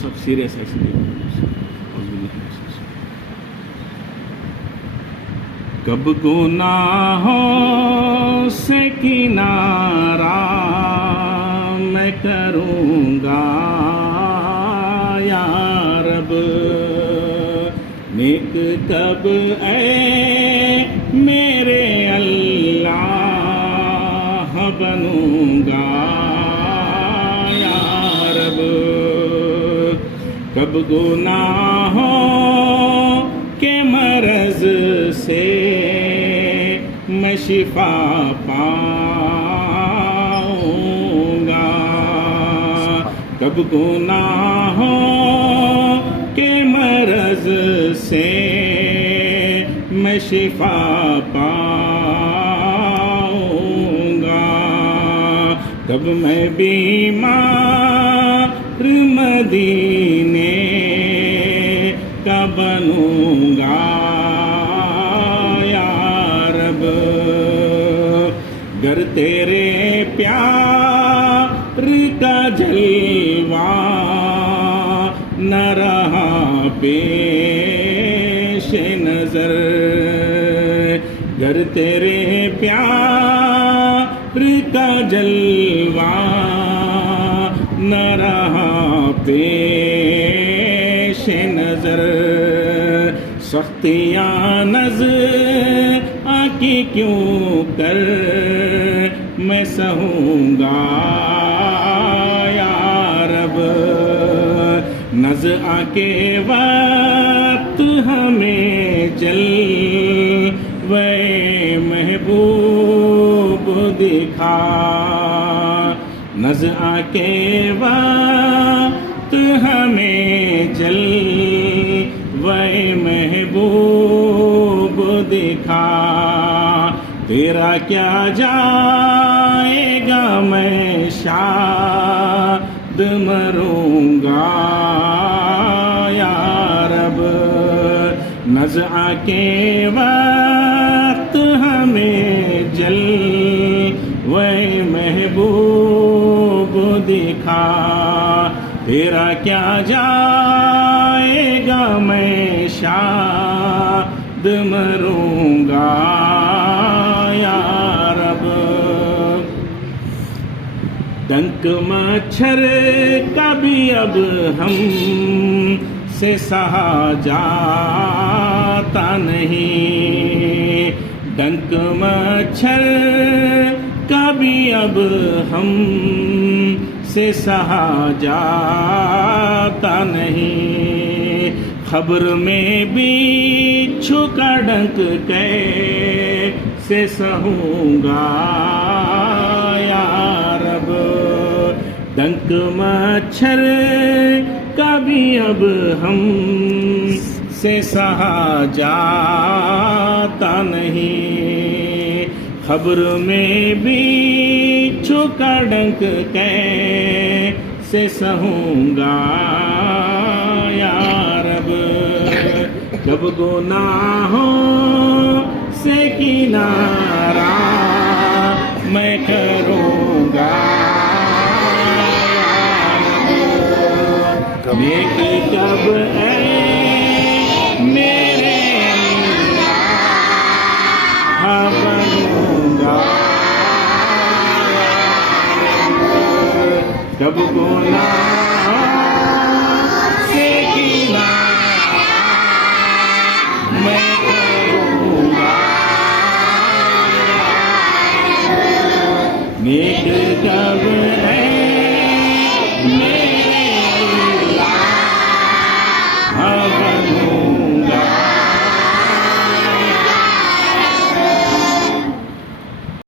سب serious accident. کب گناہوں سے کنارہ میں کروں گا یا رب, نیک کب اے میرے اللہ بنوں گا یا رب. کب گناہوں کے مرض سے میں شفا پاؤں گا, کب گناہوں کے مرض سے میں شفا پاؤں گا, کب میں بیمار مدینے کا بنوں گا یا رب. گر تیرے پیار کا جلوہ نہ رہا پیش نظر, گر تیرے پیار کا جلوہ نہ رہا پیش نظر, سختیاں نظر آکی کیوں کر میں سہوں گا یا رب. نظر آکے وقت ہمیں جلوے محبوب دکھا, نظر آکے وقت ہمیں جلوے محبوب دکھا. تیرا کیا جائے گا میں شاد مروں گا یا رب. نظر آکے وقت ہمیں جلوے محبوب دکھا. تیرا کیا جائے گا میں شاد مروں گا یا رب. ڈنک مچھر کا بھی اب ہم سے سہا جاتا نہیں, ڈنک مچھر کا بھی اب ہم سے سہا جاتا نہیں. خبر میں بچھو کا ڈنک کیسے سہوں گا یا رب. ڈنک مچھر کا بھی اب ہم سے سہا جاتا نہیں. خبر میں بچھو کا ڈنک کیسے سہوں گا یا رب. کب گناہوں سے کنارہ میں کروں گا یا رب. نیک کب اے میرے اللہ بنوں گا, کب گناہوں سے کنارہ میں کروں گا. نیک کب ہے میرے اللہ